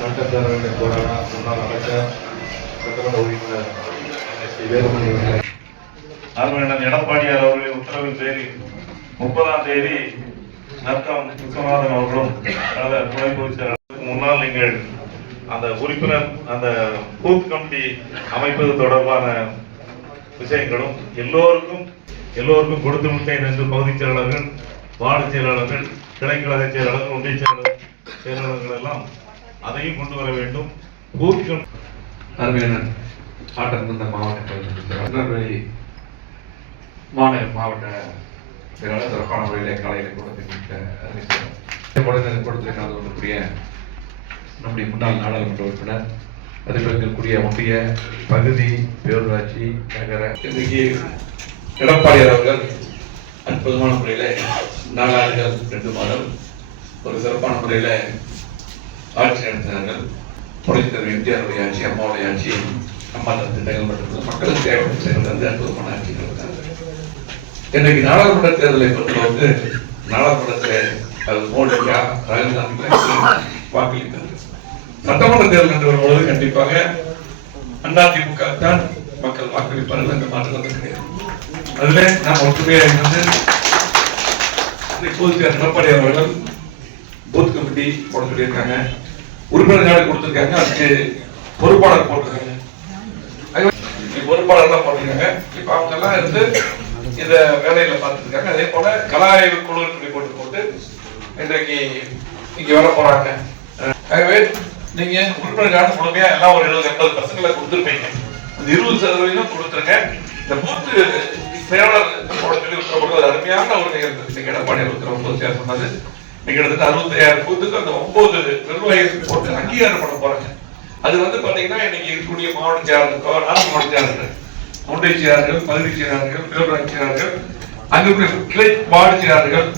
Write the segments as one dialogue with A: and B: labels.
A: பேரவையினுடைய போராடா முன்னாள் அமைச்சர் சட்டமன்ற உறுப்பினர் வேலுமணி அவர்களே
B: எடப்பாடியார் அவர்களின் உத்தரவின் பேரில் முப்பதாம் தேதி நத்தம் விஸ்வநாதன் அவர்களும் துணை பொதுச் முன்னால் நீங்கள் அந்த உறுப்பினர் அந்த பூத் கமிட்டி அமைப்பது தொடர்பான விஷயங்களும் எல்லோருக்கும் எல்லோருக்கும் கொடுத்து விட்டேன் என்று பகுதிச் செயலாளர்கள் வார்டு செயலாளர்கள் கிளைக்கழக செயலாளர்கள் ஒன்றிய செயலாளர் செயலாளர்கள் எல்லாம் அதையும் கொண்டு வர வேண்டும். பூத்
C: அருமையான ஆட்டம் இந்த மாவட்டத்தில் மாநில மாவட்ட செயலாளர் சிறப்பான முறையில் காலையில் கொடுத்து கொடுத்து கொடுத்து கலந்து கொள்ளக்கூடிய நம்முடைய முன்னாள் நாடாளுமன்ற உறுப்பினர் இருக்கக்கூடிய ஒன்றிய பகுதி பேரூராட்சி நகர இன்றைக்கு எடப்பாடியார் அவர்கள் அற்புதமான முறையில் நாலாண்டுகள் ரெண்டு மாதம் ஒரு சிறப்பான முறையில் ஆட்சி நடத்தினார்கள் புரட்சித்தலைவர் எம்ஜிஆருடைய ஆட்சி அம்மாவுடைய ஆட்சி அம்மா திட்டங்கள் மட்டும் மக்களுக்கு தேவைப்பட்ட செயல்கள் வந்து அற்புதமான ஆட்சி நடத்தினார்கள் இன்றைக்கு நாடாளுமன்ற தேர்தலை பொறுத்தளவுக்கு நாடாளுமன்றத்தில் அது மோடியா ராகுல் காந்தி வாக்களித்தார்கள் சட்டமன்ற தேர்தல் என்று வரும்பொழுது கண்டிப்பாக அதிமுக தான் மக்கள் வாக்களிப்பார்கள் என்ற மாற்றம் வந்து கிடையாது அதுல நாம் ஒற்றுமையாக இருந்து இப்போது எடப்பாடி அவர்கள் கமிட்டி போட சொல்லியிருக்காங்க உறுப்பினர் கொடுத்துருக்காங்க. அதுக்கு பொறுப்பாளர் போட்டிருக்காங்க. பொறுப்பாளர்லாம் போட்டிருக்காங்க. இப்ப அவங்க எல்லாம் இருந்து இந்த வேலையில பார்த்துருக்காங்க. அதே போல கலாய்வு குழு சொல்லி போட்டு போட்டு இன்றைக்கு இங்க வர போறாங்க. ஆகவே நீங்க உறுப்பினர் முழுமையா எல்லாம் ஒரு எழுபது எண்பது பசங்களை கொடுத்துருப்பீங்க. அந்த இருபது சதவீதம் கொடுத்துருங்க இந்த பூத்து செயலாளர் போட சொல்லி உத்தரவு அருமையான ஒரு நிகழ்வு. இன்னைக்கு எடப்பாடி உத்தரவு சொன்னது கிட்டத்தட்ட அறுபத்தாயிரம் பூத்துக்கு அந்த ஒன்பது நிர்வாகிகளுக்கு போட்டு அங்கீகாரம் பண்ண போறாங்க. அது வந்து பாத்தீங்கன்னா இன்னைக்கு இருக்கக்கூடிய மாவட்ட செயலாளருக்கோ நான்கு மாவட்ட செயலாளர்கள் ஒன்றிய செயலாளர்கள் பகுதி செயலாளர்கள் பேரூராட்சி செயலாளர்கள் அங்க கிளை வார்டு செயலாளர்கள்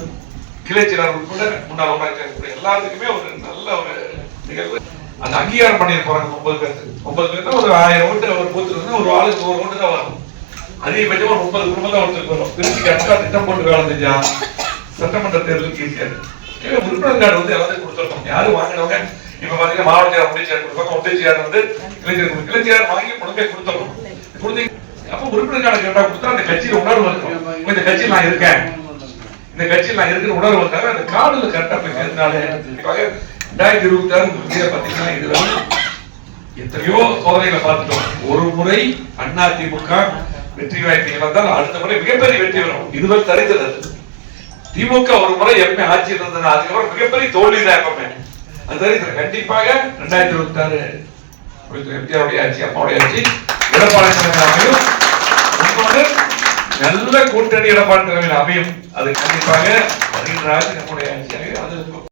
C: கிளை செயலாளர் உட்பட முன்னாள் ஊராட்சி செயலாளர் எல்லாத்துக்குமே ஒரு நல்ல ஒரு நிகழ்வு. அந்த அங்கீகாரம் பண்ணிட போறாங்க ஒன்பது பேருக்கு. ஒன்பது பேருக்கு ஒரு ஆயிரம் ஓட்டு ஒரு பூத்துல இருந்தா ஒரு ஆளுக்கு ஒரு ஓட்டு தான் வரும். அதிகபட்சமா ஒரு முப்பது குடும்பம் தான் ஒருத்தருக்கு வரும். திருச்சி கரெக்டா திட்டம் போட்டு வேலை செஞ்சா சட்டமன்ற தேர்தலுக்கு ஈஸியா இருக்கு உறுப்பினர் கார்டு வந்து எல்லாத்தையும் கொடுத்துருக்கோம். யாரும் வாங்கினவங்க? இப்ப பாத்தீங்கன்னா மாவட்ட செயலர் கொடுப்பாங்க ஒன்றிய வந்து இளைஞர் கொடுக்கும். இளைஞர் வாங்கி முழுமையா கொடுத்துருக்கோம் கொடுத்து அப்ப உறுப்பினர் கார்டு கேட்டா கொடுத்தா அந்த கட்சியில உணர்வு இருக்கும் இந்த கட்சியில் நான் இருக்கேன். இந்த கட்சியில் நான் இருக்கிற உணர்வு வந்தாலும் அந்த கார்டுல கரெக்டா போய் சேர்ந்தாலே. ரெண்டாயிரத்தி இருபத்தி ஆறு பாத்தீங்கன்னா இது வந்து எத்தனையோ சோதனைகளை பார்த்துட்டோம். ஒரு முறை அதிமுக வெற்றி வாய்ப்பு இழந்தால் அடுத்த முறை மிகப்பெரிய வெற்றி வரும். இதுவரை தரித்தது திமுக ஒரு முறை எப்பவுமே ஆட்சி இருந்தது அதுக்கப்புறம் மிகப்பெரிய தோல்வி தான் எப்பவுமே. அது தரித்திரம். கண்டிப்பாக ரெண்டாயிரத்தி இருபத்தி ஆறு எம்ஜிஆருடைய ஆட்சி அம்மாவுடைய ஆட்சி எடப்பாடி தலைமையில் அமையும். நல்ல கூட்டணி எடப்பாடி தலைமையில் அமையும். அது கண்டிப்பாக வருகின்ற ஆட்சி நம்முடைய ஆட்சியாக அது